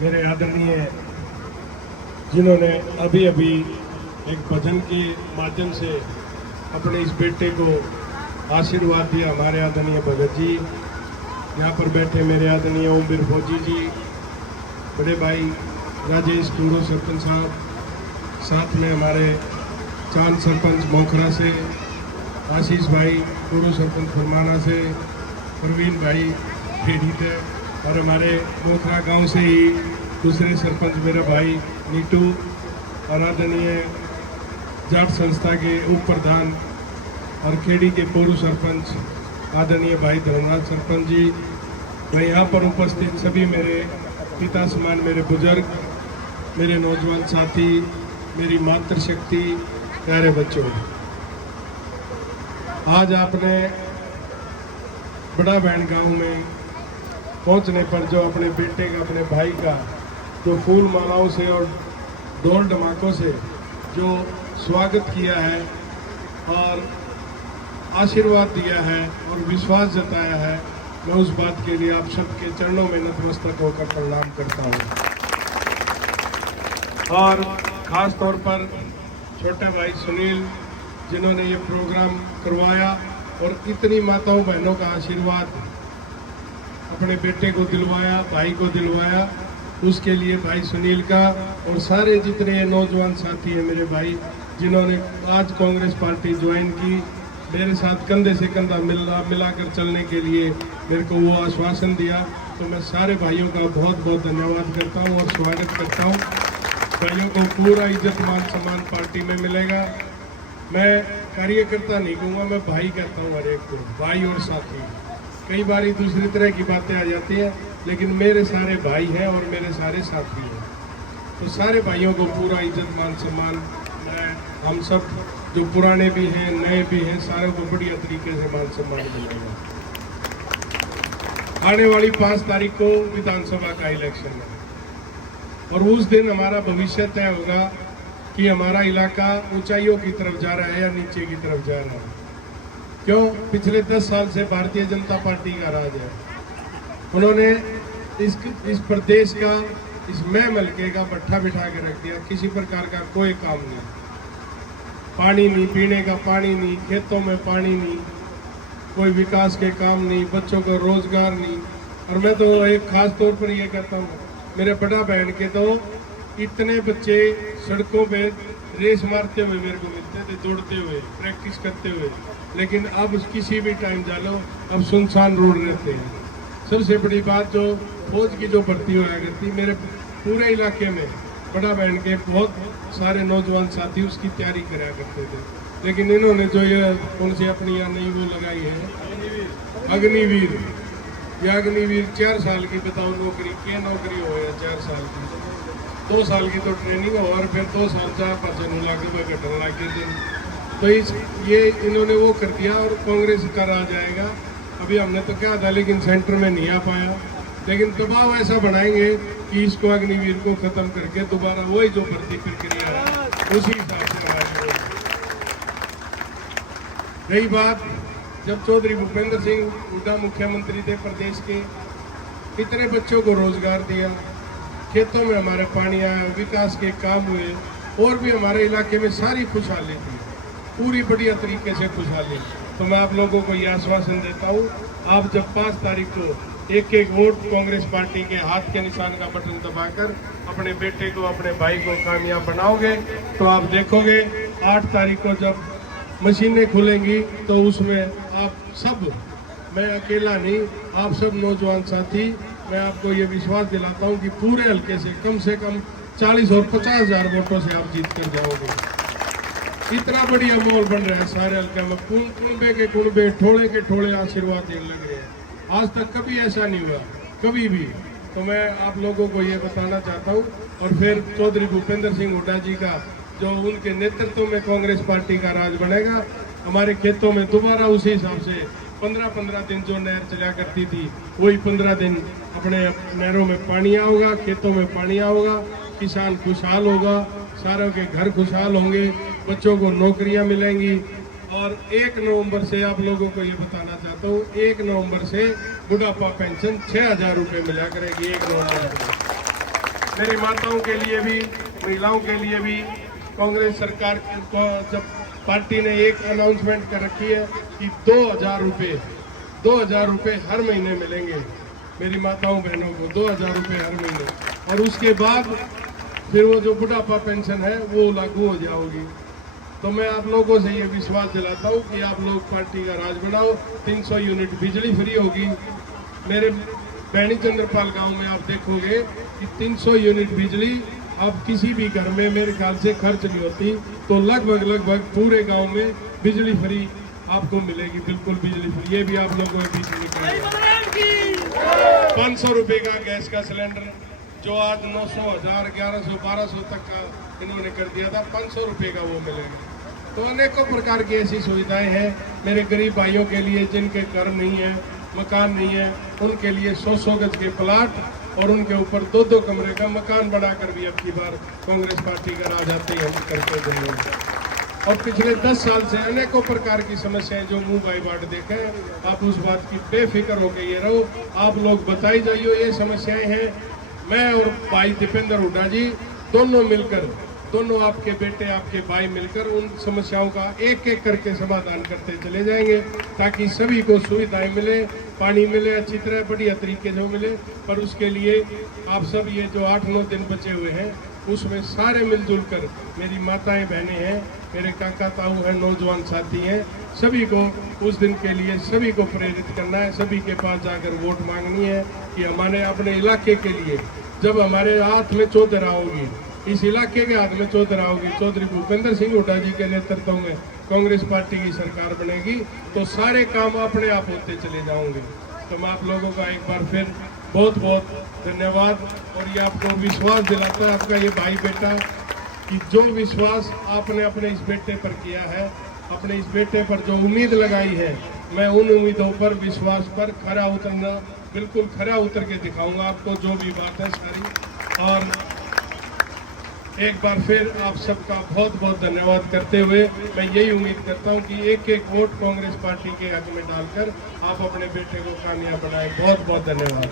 मेरे आदरणीय, जिन्होंने अभी अभी एक भजन के माध्यम से अपने इस बेटे को आशीर्वाद दिया, हमारे आदरणीय भगत जी, यहाँ पर बैठे मेरे आदरणीय ओमवीर फौजी जी, बड़े भाई राजेश टूडो सरपंच साहब, साथ में हमारे चांद सरपंच मोखरा से, आशीष भाई टूडो सरपंच फरमाना से, प्रवीण भाई खेड़ी से, और हमारे मोखरा गांव से ही दूसरे सरपंच मेरा भाई नीटू, और आदरणीय जाट संस्था के उप प्रधान और खेड़ी के पूर्व सरपंच आदरणीय भाई धर्मराज सरपंच जी, मैं यहाँ पर उपस्थित सभी मेरे पिता समान मेरे बुजुर्ग, मेरे नौजवान साथी, मेरी मातृशक्ति, प्यारे बच्चों, आज आपने बड़ा बहन गांव में पहुंचने पर जो अपने बेटे का, अपने भाई का जो फूल मालाओं से और ढोल ढमाकों से जो स्वागत किया है और आशीर्वाद दिया है और विश्वास जताया है, मैं उस बात के लिए आप सबके चरणों में नतमस्तक होकर प्रणाम करता हूं। और खास तौर पर छोटे भाई सुनील, जिन्होंने ये प्रोग्राम करवाया और इतनी माताओं बहनों का आशीर्वाद अपने बेटे को दिलवाया, भाई को दिलवाया, उसके लिए भाई सुनील का और सारे जितने नौजवान साथी हैं मेरे भाई, जिन्होंने आज कांग्रेस पार्टी ज्वाइन की, मेरे साथ कंधे से कंधा मिलाकर चलने के लिए मेरे को वो आश्वासन दिया, तो मैं सारे भाइयों का बहुत बहुत धन्यवाद करता हूं और स्वागत करता हूं। भाइयों को पूरा इज्जत मान सम्मान पार्टी में मिलेगा। मैं कार्यकर्ता नहीं कहूँगा, मैं भाई कहता हूँ हर एक को, भाई और साथी। कई बार दूसरी तरह की बातें आ जाती हैं, लेकिन मेरे सारे भाई हैं और मेरे सारे साथी हैं, तो सारे भाइयों को पूरा इज्जत मान सम्मान, हम सब जो पुराने भी हैं नए भी हैं, सारों को बढ़िया तरीके से मान सम्मान मिलेगा। आने वाली 5 तारीख को विधानसभा का इलेक्शन है और उस दिन हमारा भविष्य तय होगा कि हमारा इलाका ऊंचाइयों की तरफ जा रहा है या नीचे की तरफ जा रहा है। क्यों? पिछले 10 साल से भारतीय जनता पार्टी का राज है। उन्होंने इस प्रदेश का, इस महमलके का भट्ठा बिठा के रख दिया, किसी प्रकार का कोई काम नहीं, पानी नहीं, पीने का पानी नहीं, खेतों में पानी नहीं, कोई विकास के काम नहीं, बच्चों को रोजगार नहीं। और मैं तो एक खास तौर पर ये कहता हूँ, मेरे बड़ा बहन के तो इतने बच्चे सड़कों पे रेस मारते हुए मेरे को मिलते थे, दौड़ते हुए, प्रैक्टिस करते हुए, लेकिन अब किसी भी टाइम जा लो, अब सुनसान रोड रहते हैं। सबसे बड़ी बात, जो फौज की जो भर्ती होया करती, मेरे पूरे इलाके में बड़ा बहन के बहुत सारे नौजवान साथी उसकी तैयारी कराया करते थे, लेकिन इन्होंने जो ये कौन सी अपनी यहाँ नई वो लगाई है अग्निवीर, ये अग्निवीर 4 साल की, बताओ नौकरी, क्या नौकरी हो या 4 साल की, 2 साल की तो ट्रेनिंग हो और फिर 2 साल 4-5 जन लाके घटना लगे। तो ये इन्होंने वो कर दिया और कांग्रेस का राज आएगा। अभी हमने तो क्या था, लेकिन सेंटर में नहीं आ पाया, लेकिन दबाव ऐसा बनाएंगे कि इसको अग्निवीर को खत्म करके दोबारा वही जो भर्ती प्रक्रिया है उसी हिसाब से लगाएंगे। रही बात, जब चौधरी भूपेंद्र सिंह हुड्डा मुख्यमंत्री थे प्रदेश के, इतने बच्चों को रोजगार दिया, खेतों में हमारे पानी आया, विकास के काम हुए, और भी हमारे इलाके में सारी खुशहाली थी, पूरी बढ़िया तरीके से खुशहाली। तो मैं आप लोगों को यह आश्वासन देता हूँ, आप जब 5 तारीख को एक वोट कांग्रेस पार्टी के हाथ के निशान का बटन दबाकर अपने बेटे को, अपने भाई को कामयाब बनाओगे, तो आप देखोगे 8 तारीख को जब मशीनें खुलेंगी तो उसमें आप सब, मैं अकेला नहीं, आप सब नौजवान साथी, मैं आपको ये विश्वास दिलाता हूँ कि पूरे हल्के से कम 40 और 50 हजार वोटों से आप जीत कर जाओगे। इतना बढ़िया माहौल बन रहा है सारे हल्के में, कुनबे के कुनबे, ठोड़े के ठोड़े आशीर्वाद देने लग रहे हैं। आज तक कभी ऐसा नहीं हुआ, कभी भी। तो मैं आप लोगों को ये बताना चाहता हूँ। और फिर चौधरी भूपेंद्र सिंह हुड्डा जी का जो उनके नेतृत्व में कांग्रेस पार्टी का राज बनेगा, हमारे खेतों में दोबारा उसी हिसाब से 15-15 दिन जो नहर चला करती थी, वही 15 दिन अपने नहरों में पानी आएगा, खेतों में पानी आएगा, किसान खुशहाल होगा, सारों के घर खुशहाल होंगे, बच्चों को नौकरियां मिलेंगी। और 1 नवंबर से आप लोगों को ये बताना चाहता हूँ, 1 नवंबर से बुढ़ापा पेंशन 6000 रुपये मिला करेगी 1 नवंबर से। मेरी माताओं के लिए भी, महिलाओं के लिए भी कांग्रेस सरकार को जब पार्टी ने एक अनाउंसमेंट कर रखी है कि 2,000 रुपये हर महीने मिलेंगे मेरी माताओं बहनों को, 2,000 रुपये हर महीने, और उसके बाद फिर वो जो बुढ़ापा पेंशन है वो लागू हो जाओगी। तो मैं आप लोगों से ये विश्वास दिलाता हूँ कि आप लोग पार्टी का राज बनाओ। 300 यूनिट बिजली फ्री होगी। मेरे बैनी चंद्रपाल गांव में आप देखोगे कि 300 यूनिट बिजली अब किसी भी घर में मेरे ख्याल से खर्च नहीं होती, तो लगभग पूरे गांव में बिजली फ्री आपको मिलेगी, बिल्कुल बिजली फ्री। ये भी आप लोगों के बीच में 500 रुपये का गैस का सिलेंडर जो आज 900, 1000, 1100, 1200 तक का इन्होंने कर दिया था, 500 रुपये का वो मिलेगा। तो अनेकों प्रकार की ऐसी सुविधाएं हैं मेरे गरीब भाइयों के लिए जिनके घर नहीं है, मकान नहीं है, उनके लिए 100 गज के प्लाट और उनके ऊपर 2 कमरे का मकान बनाकर भी अब की बार कांग्रेस पार्टी का राज आते ही हम करके देंगे। और पिछले 10 साल से अनेकों प्रकार की समस्याएं जो मुंह बाई बाट देखे, आप उस बात की बेफिक्र होकर ये रहो, आप लोग बताई जाइए ये समस्याएं हैं। मैं और भाई दीपेंद्र हुड्डा जी दोनों आपके बेटे, आपके भाई मिलकर उन समस्याओं का एक एक करके समाधान करते चले जाएंगे, ताकि सभी को सुविधाएं मिले, पानी मिले अच्छी तरह, बढ़िया तरीके से मिले। पर उसके लिए आप सब ये जो 8-9 दिन बचे हुए हैं उसमें सारे मिलजुल कर, मेरी माताएं बहनें हैं, मेरे काका ताऊ हैं, नौजवान साथी हैं, सभी को उस दिन के लिए सभी को प्रेरित करना है, सभी के पास जाकर वोट मांगनी है कि हमारे अपने इलाके के लिए जब हमारे हाथ में चौधरा होगी, इस इलाके के हाथ में चौधरा होगी, चौधरी भूपेंद्र सिंह हुड्डा जी के नेतृत्व में कांग्रेस पार्टी की सरकार बनेगी, तो सारे काम अपने आप होते चले जाओगे। तो मैं आप लोगों का एक बार फिर बहुत बहुत धन्यवाद, और ये आपको विश्वास दिलाता है आपका ये भाई बेटा कि जो विश्वास आपने अपने इस बेटे पर किया है, अपने इस बेटे पर जो उम्मीद लगाई है, मैं उन उम्मीदों पर, विश्वास पर खरा उतरना, बिल्कुल खरा उतर के दिखाऊंगा आपको जो भी बात है सारी। और एक बार फिर आप सबका बहुत बहुत धन्यवाद करते हुए मैं यही उम्मीद करता हूं कि एक एक वोट कांग्रेस पार्टी के हक में डालकर आप अपने बेटे को कामयाब बनाएं। बहुत बहुत धन्यवाद।